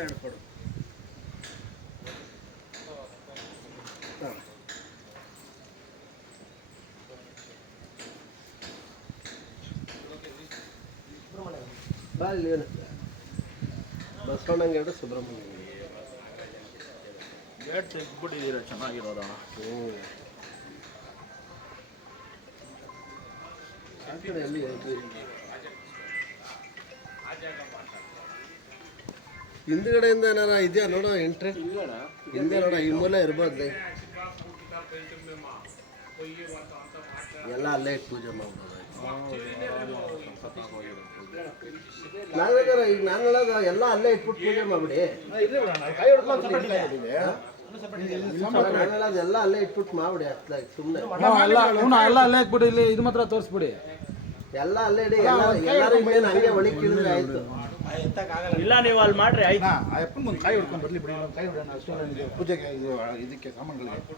ಎರಡು ಕೊಡು. ಬಾ ಇಲ್ಲಿ ಬಸವಣ್ಣಂಗೆ ಎರಡು ಸುಬ್ರಹ್ಮಣ್ಯ ಗೇಟ್ ತೆಗ್ಬಿಟ್ಟಿದ್ದೀರ ಚೆನ್ನಾಗಿರೋದ. ಆ ಕಡೆ ಎಲ್ಲಿ ಎಂಟ್ರಿ ಹಿಂದ್ಗಡೆಯಿಂದ ಏನಾರ ಇದೆಯಾ ನೋಡೋ ಎಂಟ್ರಿ ಹಿಂದೆ ನೋಡ ಈ ಮೂಲೆ ಇರ್ಬೋದು. ಎಲ್ಲ ಅಲ್ಲೇ ಇಟ್ಟು ಪೂಜೆ ಮಾಡ್ಬೋದು. ನಾಗರಾಜರ ಈಗ ನಾನು ಹೇಳೋದು ಎಲ್ಲ ಅಲ್ಲೇ ಇಟ್ಬಿಟ್ಟು ಪೂಜೆ ಮಾಡ್ಬಿಡಿ. ನಾನು ಹೇಳೋದು ಎಲ್ಲ ಅಲ್ಲೇ ಇಟ್ಬಿಟ್ಟು ಮಾಡ್ಬಿಡಿ. ಅತ್ಲಾಗಿ ಸುಮ್ಮನೆ ಎಲ್ಲ ಅಲ್ಲೇ ಹಾಕ್ಬಿಡಿ. ಇಲ್ಲಿ ಇದು ಮಾತ್ರ ತೋರಿಸ್ಬಿಡಿ. ಎಲ್ಲ ಅಲ್ಲೇ ಇಡಿ. ಎಲ್ಲರೂ ಇನ್ನೇನು ಹಂಗೆ ಒಳಗೆ ಕೀಳಿದ್ರೆ ಆಯ್ತು. ಇಲ್ಲ ನೀವು ಅಲ್ಲಿ ಮಾಡ್ರಿ ಆಯ್ತು. ಅಯ್ಯಪ್ಪನ ಒಂದು ಕಾಯಿ ಹೊಡ್ಕೊಂಡು ಬರ್ಲಿ ಬಿಡಿ. ಕೈ ಹೊಡೋಣ ಅಷ್ಟೇ ಪೂಜೆಗೆ ಇದಕ್ಕೆ ಸಾಮಾನುಗಳಿಗೆ.